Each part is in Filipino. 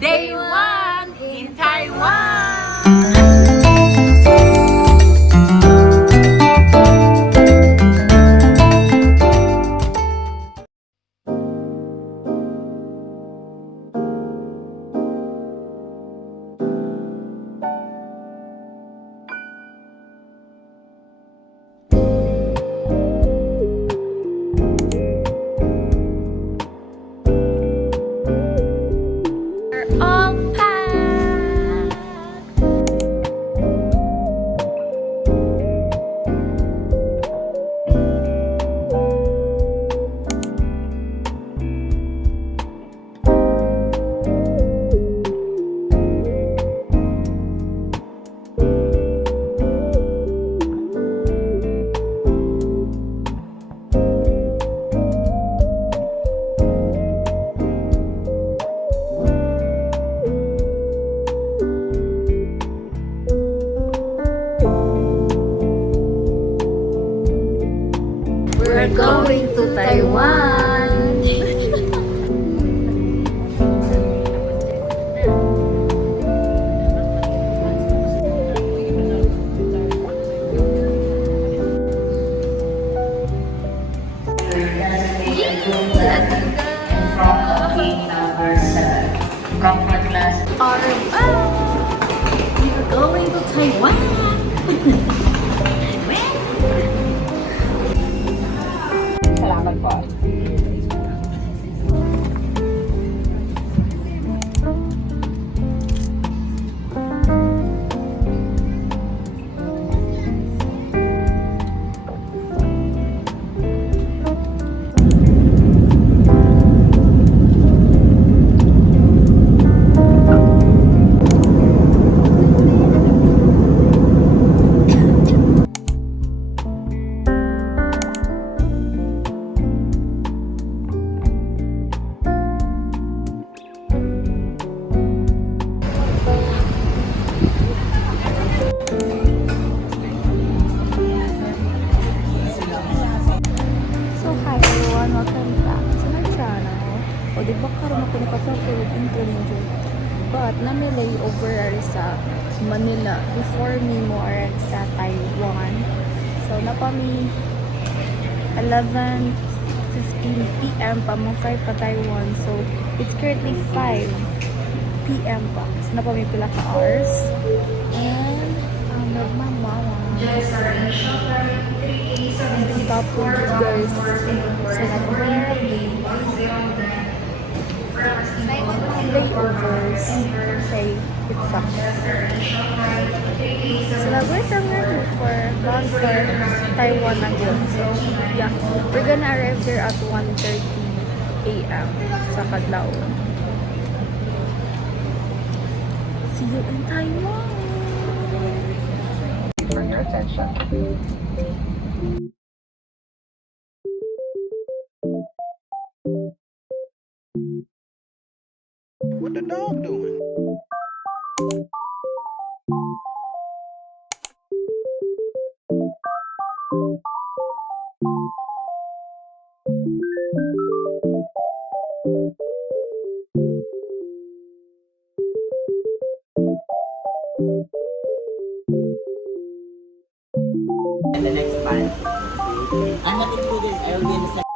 Day 1 in Taiwan! All packed! We're going to Taiwan! Comfort class. We're going to Taiwan! Salamat po. So hi everyone, welcome back to my channel. O di ba karoon ako nakatapos intro ninyo? But nami layover ari sa Manila before me mo ari sa Taiwan. So napami 11:15 PM pa mo flight pa Taiwan. So it's currently 5 PM pa. So napami pila ka hours. And nagmamawa. Ang tapo guys. So nag-rarely layovers. Okay, it sucks. So nag-wait lang natin for bound for Taiwan again. So yeah, we're gonna arrive there at 1:30 AM sa Kadlaw. See you in Taiwan! For your attention. What the dog doing? And the next one. I'm not included. I will be in the second.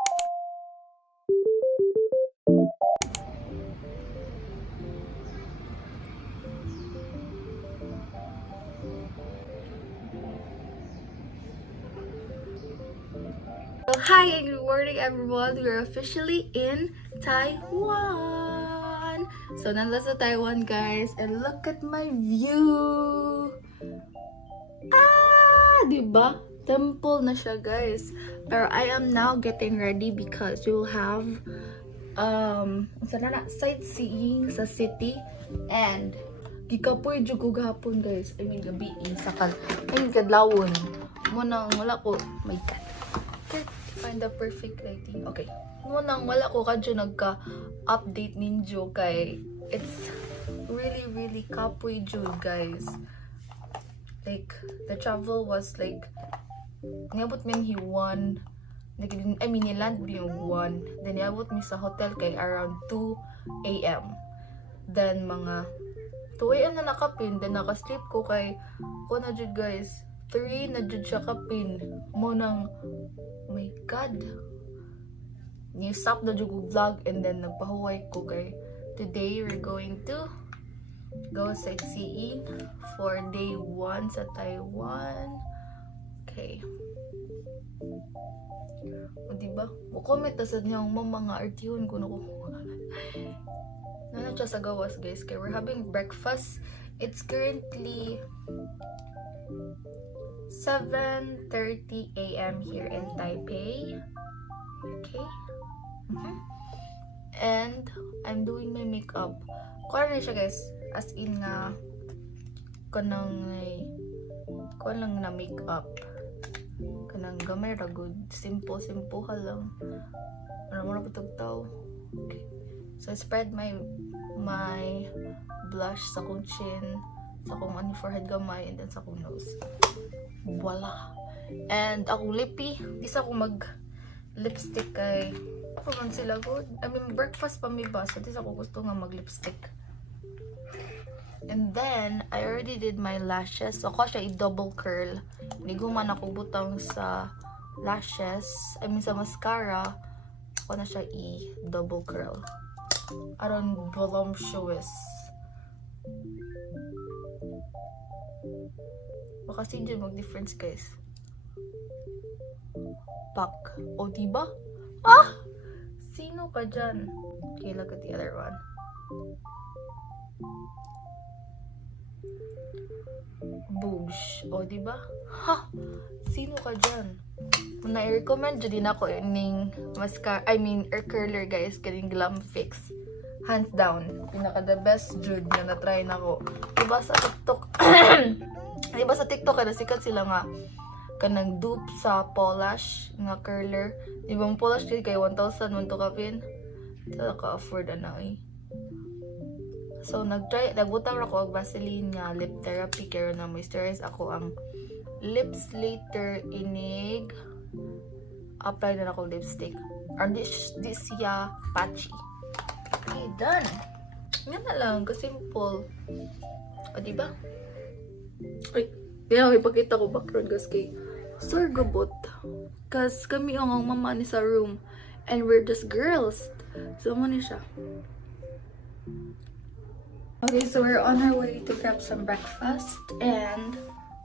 So, hi, good morning everyone. We're officially in Taiwan. So, nandun sa Taiwan, guys. And look at my view. Diba? Temple na siya, guys. Pero I am now getting ready because we will have sightseeing sa city. And gikapoy jud ko gahapon, guys. I mean, gabi kadlawon. Munang wala ko. My God. Can't find the perfect lighting. Okay. Munang wala ko kadyo nagka-update ninyo kay it's really kapoy jud, guys. Like the travel was like niabot man he 1 I mean niland yung 1 then niabot mi sa hotel kay around 2 AM. Then mga 2 AM na nakapin, then nakasleep ko kay ko na jud guys. 3 na jud siya kapin. Mo nang my god. Ni-stop na jud ko vlog and then nagpahuway ko kay today we're going to go sightseeing for day 1 sa Taiwan. Okay. O diba? O comment na sa niyang mga artihon ko na ko. Nana siya sa gawas guys. Kaya we're having breakfast. It's currently 7:30 AM here in Taipei. Okay. And I'm doing my makeup. Kuha na siya guys. As in nga kuha lang na makeup. Kanang gamay ra good. Simple ha lang. Ano mo na putog tao. Okay. So I spread my blush sa kong chin, sa kong forehead gamay, and then sa kong nose. Voila. And akong lippy, isa ko mag lipstick kay ako man sila good. I mean breakfast pa mi ba, so dis ako gusto nga mag lipstick. And then I already did my lashes, so ako siya i-double curl. Hindi ko man ako butang sa lashes, I mean sa mascara, ako na siya i-double curl. Aron voluptuous. Baka si dyan mag-difference guys. Pak. O diba? Ah! Sino ka dyan? Okay, look at the other one. Boobs. O diba? Ha! Sino ka dyan? Kung na-recommend dyan din ako yung mascara, I mean, hair curler guys, kaning Glam Fix. Hands down. Pinaka the best jud na na-try na ko. Diba sa TikTok? Diba sa TikTok kada sikat sila nga kanang dupe sa polish nga curler. Diba ang polish kay 1,000 man to kapin. Ito ka-afford na eh. So nagbutang ako og Vaseline nga lip therapy kaya na moisturize ako ang lips later inig apply na ako lipstick. Or this siya patchy. Okay, done. Yan na lang, kasimple. O, diba? Ay, kaya ako ipakita ko background guys kay Sir Gabot. Kasi kami ang mama ni sa room. And we're just girls. So, mo ni siya. Okay, so we're on our way to grab some breakfast. And,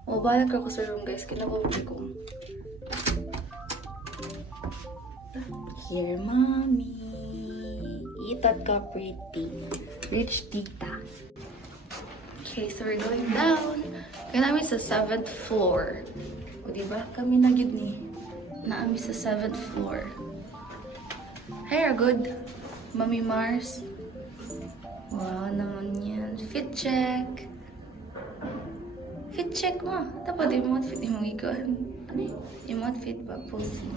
mabalik ako sa room guys. Kinabawag ko. Here, mommy. Itat ka pretty. Rich tita. Okay, so we're going down. Kaya namin sa 7th floor. O diba? Kami na yun ni. Naami sa 7th floor. Hey, good. Mami Mars. Wow naman yan. Fit check. Fit check mo. Dapat yung outfit yung mga ikaw. Ano yun? Yung outfit ba? Pussy.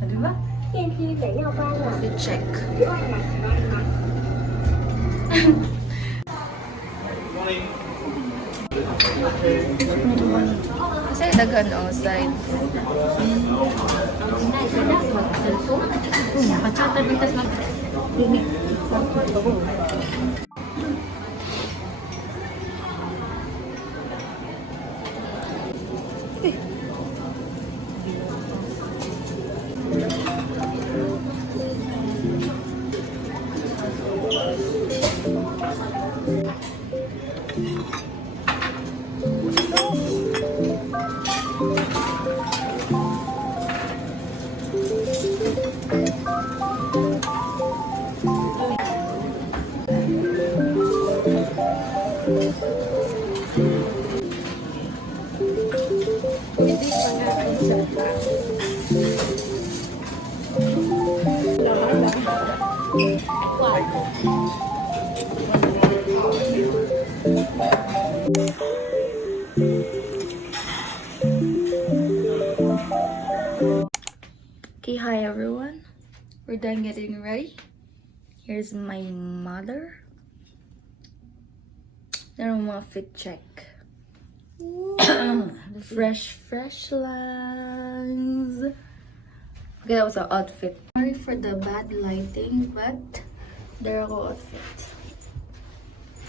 Ano ba? Fit check. Kasi daghan outside. Okay, hi everyone. We're done getting ready. Here's my mother. Then mga fit check. fresh lines. Okay, that was our outfit. Sorry for the bad lighting, but there ako outfit.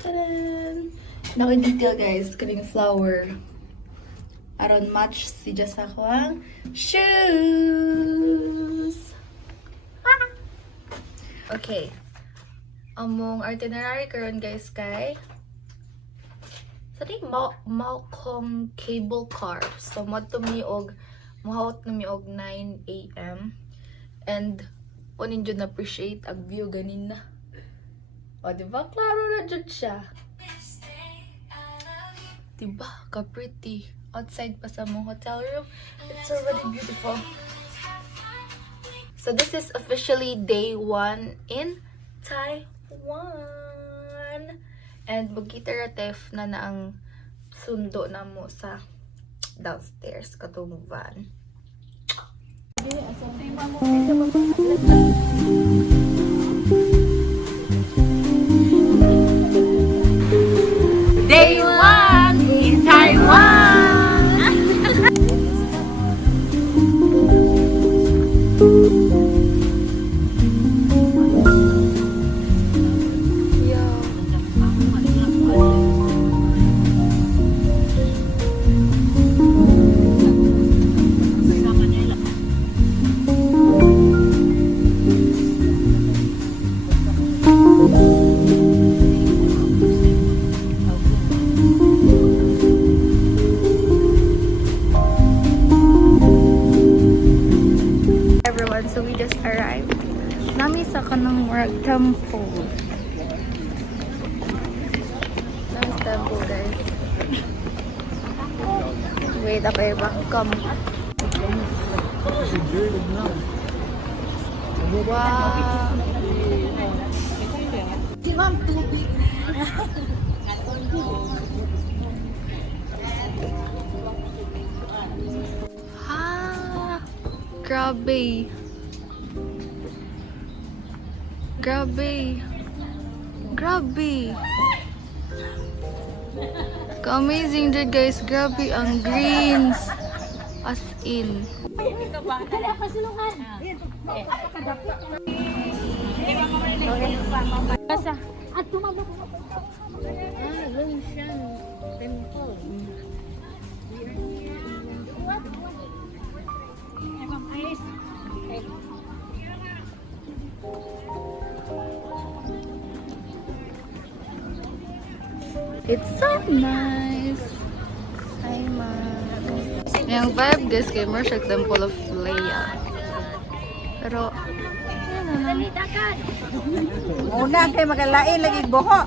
Tadaan! Naka-detail guys, kaling flower. Aron match si Jasa ko ang shoes! Okay. Among itinerary karon guys kay sa di Malcolm cable car. So madto mi og mahawat na mi og 9 AM and unin jud na appreciate ang view ganin na. O diba klaro na jud siya. Diba ka pretty outside pa sa mong hotel room. It's already beautiful. So this is officially day 1 in Taiwan. And magkita-ratef na ang sundo na mo sa downstairs katong van. Day 1 in Taiwan! Everyone, so we just arrived. Nami sa kanang Murag Temple. Nami sa temple, guys. Wait, okay ba? Come. Wow. Di ba ang tubig? Grabe. Grabe. Grabe. Ka-amazing dyan guys. Grabe ang greens. As in. It's so nice. Hi, ma. Yung vibe guys kay Mershak Temple of Leia. Pero Una kay magalain lagi buho.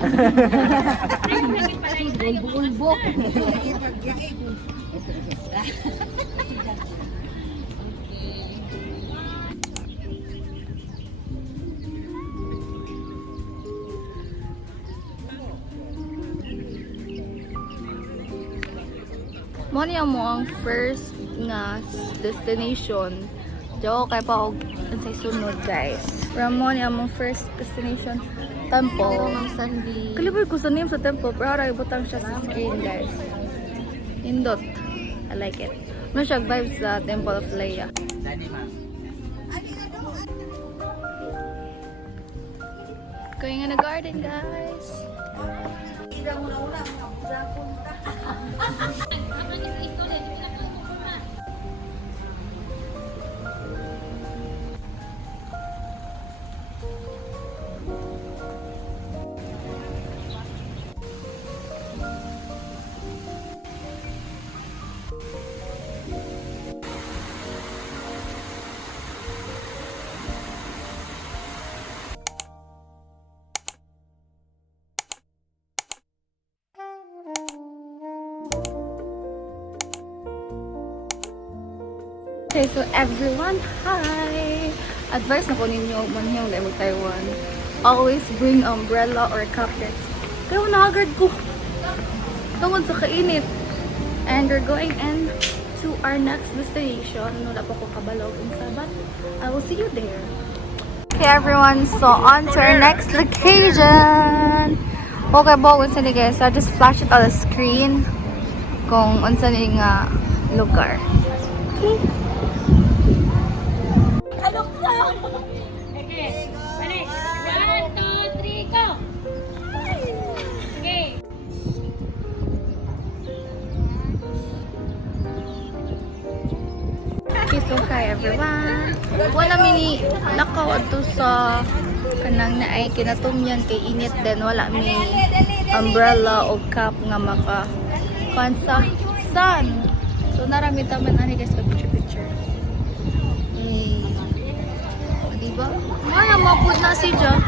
Bulbok. mo niya mo ang first nga destination. Diyo kay pa og sa sunod guys. Ramo niya mo first destination temple. Kalibre ko sa name sa temple pero ara ibutang siya sa screen guys. Indot. I like it. Ano siya vibes sa Temple of Leia. Daddy, ma'am. Going in a garden guys. Okay, so everyone, hi! Advice na ko ninyo, manhiyong dahil mag-Taiwan. Always bring umbrella or cappets. Kaya nahagad ko. Tungod sa kainit. And we're going in to our next destination. Wala pa ko kabalaw sa but I will see you there. Okay everyone, so on to our next location. Okay, bogus na guys. So I just flash it on the screen. kung unsa ni nga lugar. Okay. Okay, balik. 1, 2, 3, go! Okay. Okay, so hi everyone. Wala mini lakaw ato sa kanang naay kinatumyan kay init din wala mi umbrella o cap nga maka kuan sa sun. So narami taman ani guys sa picture. Diba? Maya mapud na si Ja.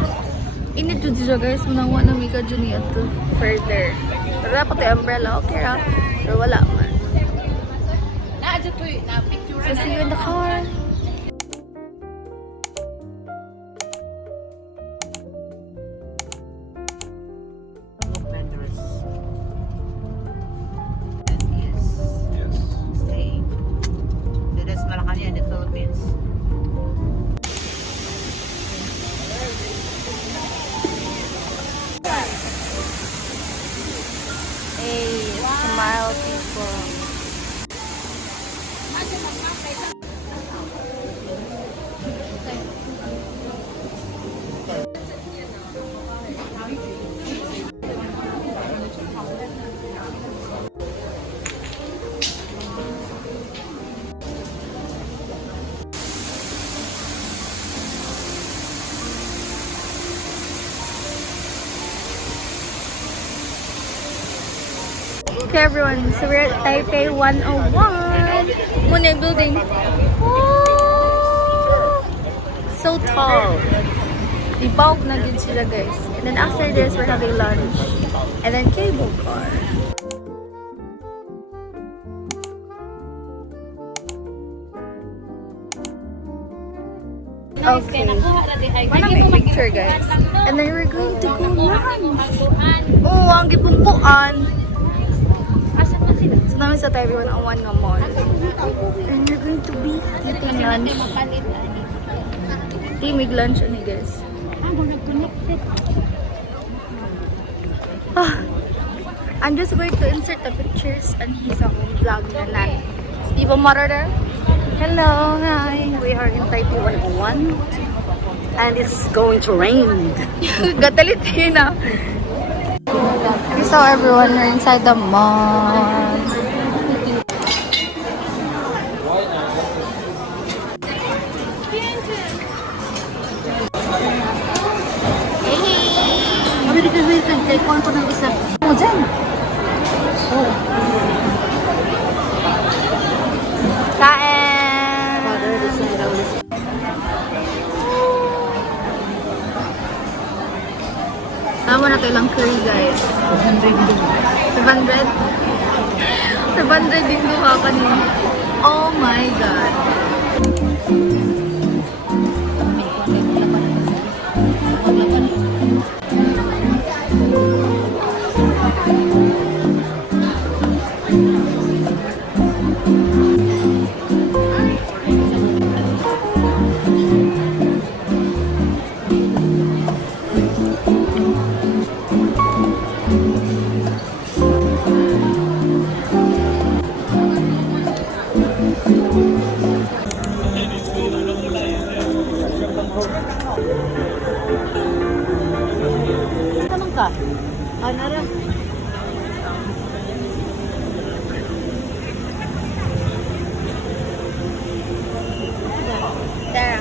Init jud siya guys, manawa na mi ka jud ni ato further. Pero dapat yung umbrella okay ra. Pero wala man. So see you in the car. Vendors. Yes. Stay. This is Malacanang in the Philippines. Hey, smile people. Okay everyone, so we're at Taipei 101. Muna yung building. Oh, so tall. Ibawag na din sila guys. And then after this, we're having lunch. And then cable car. Okay. Wala may picture guys. And then we're going to go lunch. Oh, ang gipumpuan. So namin sa Taipei 101 nga mall. And we're going to be eating lunch. Timig lunch ani guys. I'm just going to insert the pictures and his vlog na nan. Di ba mother? Hello, hi. We are in Taipei 101. And it's going to rain. Gatalit na. So everyone, we're inside the mall. Take one po ng isa. Oh, dyan. Oh. Kain! Tama na ito lang curry guys. 500? 500 din duha kanina. Oh my god. Tanong ka? Nara. Tara.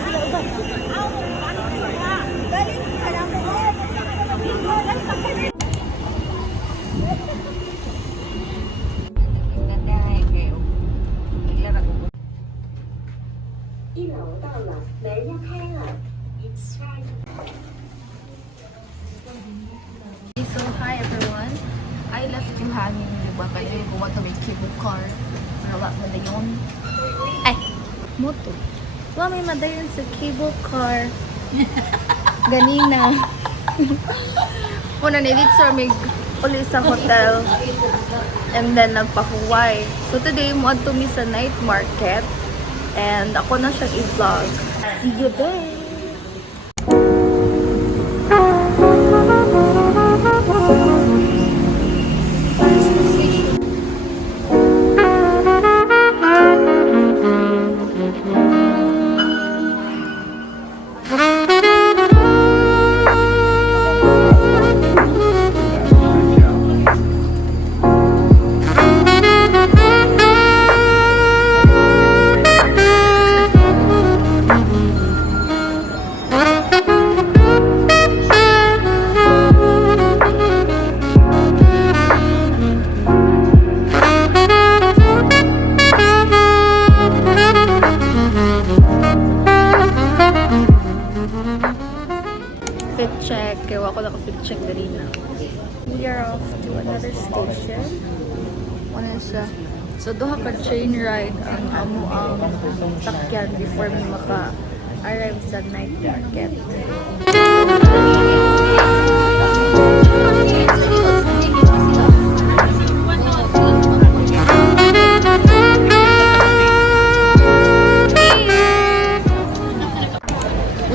So hi everyone. I left you hanging, di ba? Kaya yung gumawa to may cable car. Wala madayon. Ay, moto. Wala may madayon sa cable car. Ganina. Muna nilid sa may uli sa hotel. And then nagpahuway. So today, mo to mi sa night market. And ako na siyang i-vlog. See you there! Fit check. Kaya ako lang fit check na rin na. We are off to another station. Ano siya? So, doha ka train ride ang amo ang sakyan before mi maka-arrive sa night market.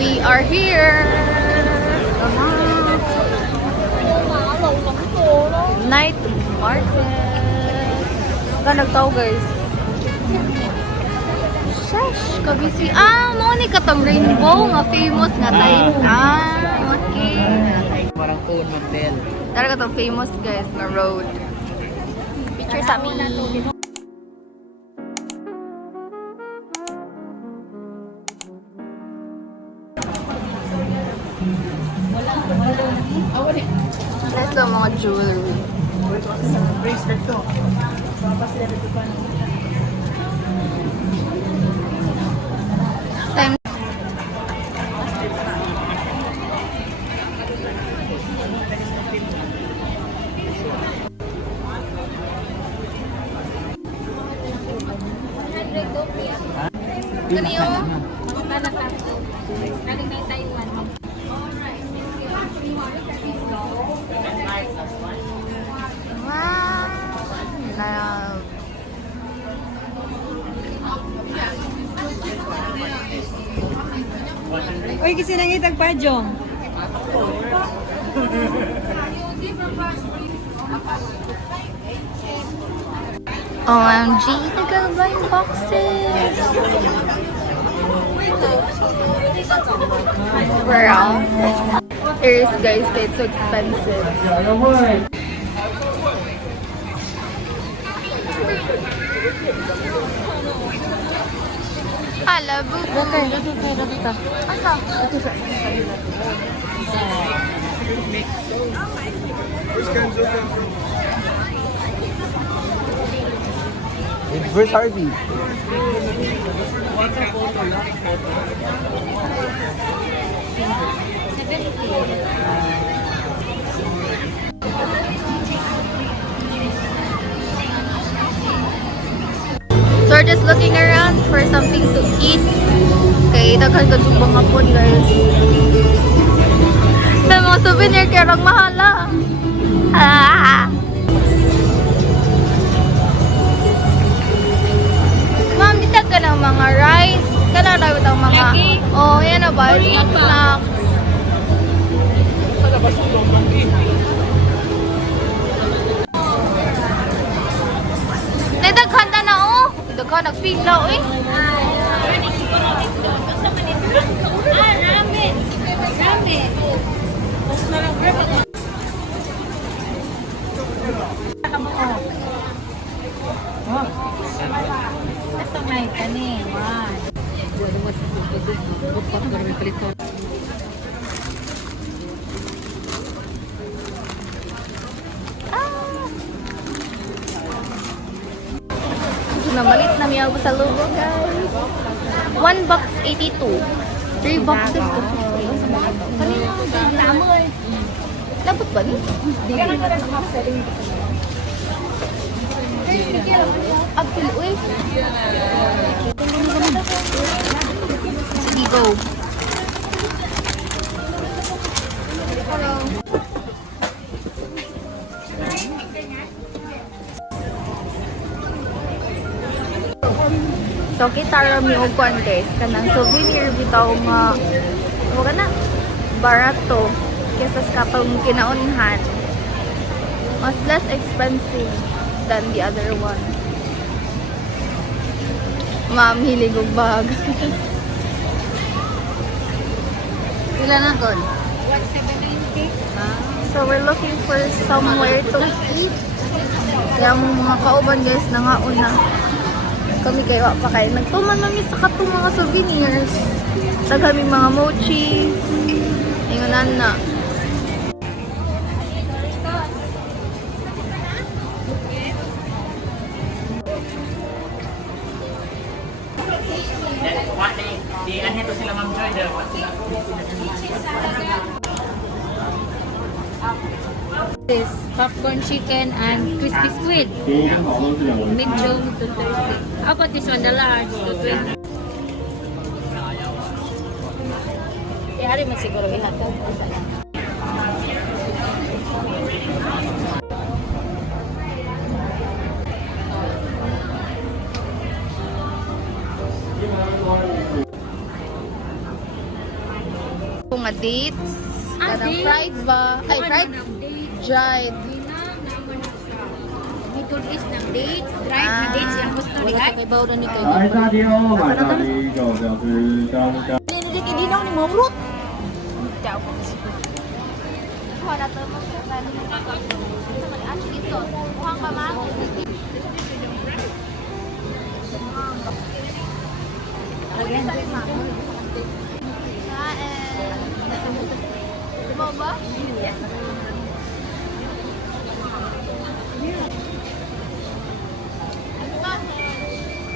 We are here! Night market. Ka nagtao guys. Shush! Kabisi. Mo ni katong rainbow nga famous nga type. Okay. Parang phone model. Talaga katong famous guys nga road. Picture sa amin. Ito mga jewelry. Time. Kaniyo? Galing na yung Taiwan. Wow! Uy, kasi nangitag pa, Jong. OMG, nag-buying boxes! We're off. Here is guys, it's so expensive. Hala, buko. Asa? Where's Harvey? So we're just looking around for something to eat. Okay, daghan ka jubang hapon guys. May mga souvenir kaya rang mahala. Ma'am, dito ka ng mga rice. Kana daw itong mga... Oh, yan na ba? Snacks. Daghan ta na oh. Daghan nagpila eh. Ramen. Ramen. Ito may kanin. Namalit na miyaw sa logo guys. 1 box 82. 3 boxes to 50. Kanina tama eh. Labot ba ni? Apil uy. Sige go. So kita rami og kuan guys kanang souvenir bitaw nga mo kana barato kaysa sa kapang kinaunhan. Mas less expensive than the other one. Ma'am, hilig og bag. Sila na kon. 1,790. So we're looking for somewhere to eat. Kaya ang mga kauban guys, nangauna. Kami kayo pa kayo. Nagtuman mami sa katong mga souvenirs. Kami mga mochi. Ingunan na. This popcorn chicken and crispy squid. Medium to 30. How about this one, the large to 20? Yari mo siguro ihatag. Mga dates. Kanang dates. fried ba? Ay, fried? Dried. Dito is ng dates, dried na dates. Yung gusto ni Wala guys. ka kay Baura ni kayo. 来大厅哦，买大厅狗小吃香香。 Hindi na ni Maurot.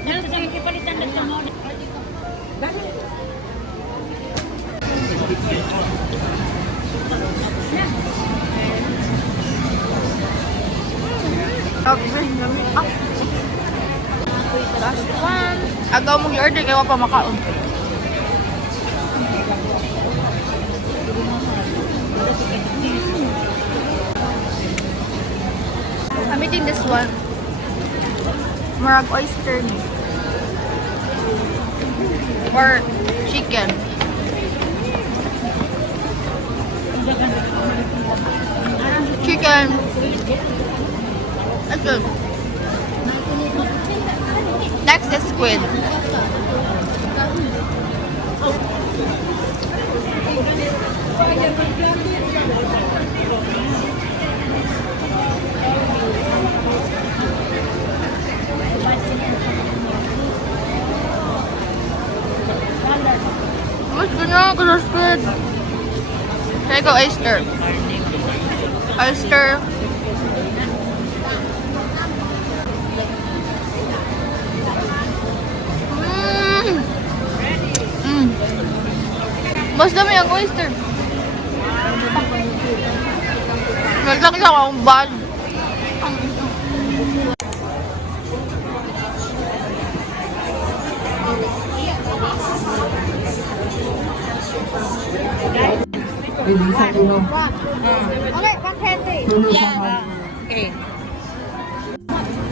Meron sa kipalitan na mo. Last one. Agaw mong i-order kayo pa makaon. I'm eating this one. Marag oyster ni. Or chicken. Chicken. That's good. Next is squid. Mas ganyan ako sa squid. Try ko oyster. Oyster. Mas dami ang oyster. Naglag lang akong bad. Okay, pakhente. Okay.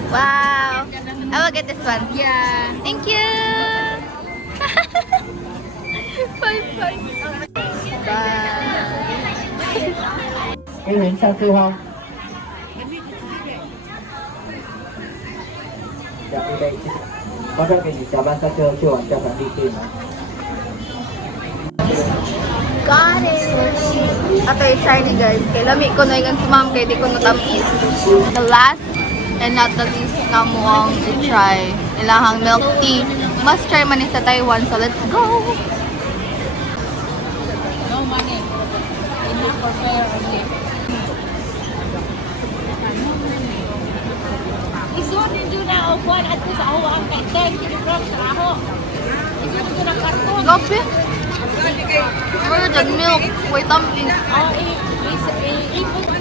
Wow. I will get this one. Yeah. Thank you. Bye bye. Bye. 给人上车吗？小妹妹，马上给你加班下车去往教堂地区吗？ Got it. Ato i-try ni guys. Kay lami ko na yung si ma'am kay di ko natamis. The last and not the least na mo ang i-try. Ilahang milk tea. Must try man ni sa Taiwan. So let's go. No money. Enough for fare only. Isunin nyo na o kuwan at sa ako ang kaitan. Kinibrang sa ako. Isunin nyo na karton. Gabi. Where the milk? Wait, please. Oh, ipot.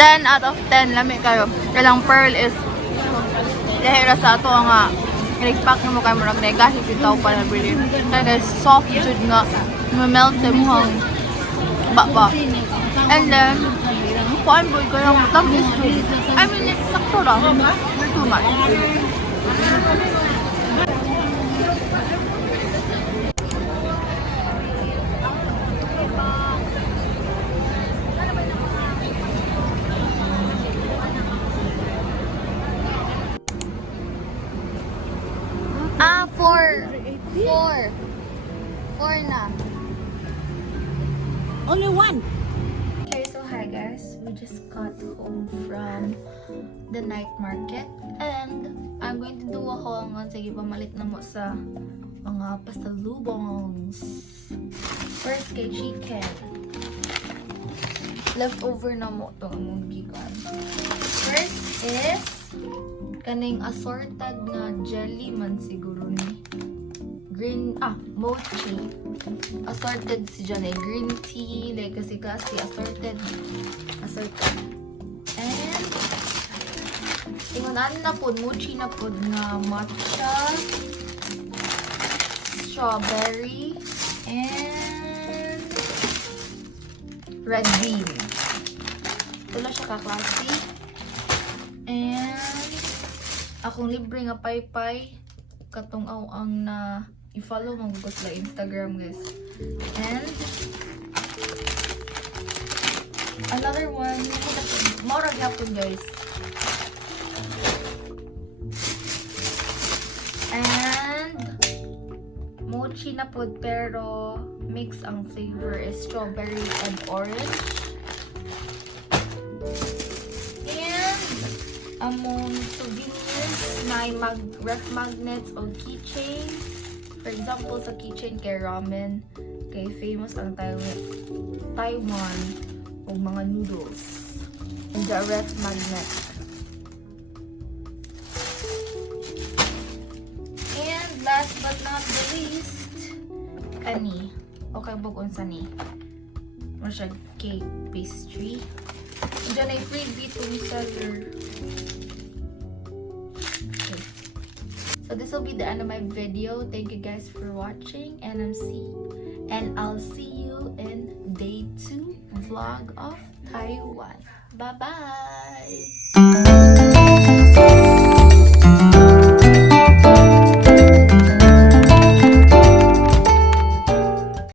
Ten out of 10. Lami kayo. Kalang pearl is dahil sa ato nga nag-pack na mo kayo murag nega sitaw pa na bilin. Kaya guys, soft jud nga melt sa muhang baba. And then kuan boy ko lang tamis jud. I mean, it's sakto lang. Not too much. We just got home from the night market and I'm going to do a haul ngon. Sige, pamalit na mo sa mga pasalubongs. First kay chicken. Leftover na mo itong among gikan. First is kaning assorted nga jelly man siguro ni. Mochi. Assorted si dyan eh. Green tea, like kasi assorted. And ingunan na po, mochi na po nga matcha, strawberry, and red bean. Ito lang siya kaklase. And akong libre nga paypay katong ang na i-follow mo ko sa Instagram, guys. And another one, mura gyapon, guys. And mochi na pod pero mix ang flavor is strawberry and orange. And among souvenirs na ref magnets o keychain. For example, sa keychain kay ramen, kay famous ang Taiwan o mga noodles. And the ref magnet. And last but not the least, kani. Okay, bugon sa ni. Masya cake pastry. Diyan ay freebie to seller. So this will be the end of my video. Thank you guys for watching, and I'll see you in day 2 vlog of Taiwan. Bye bye.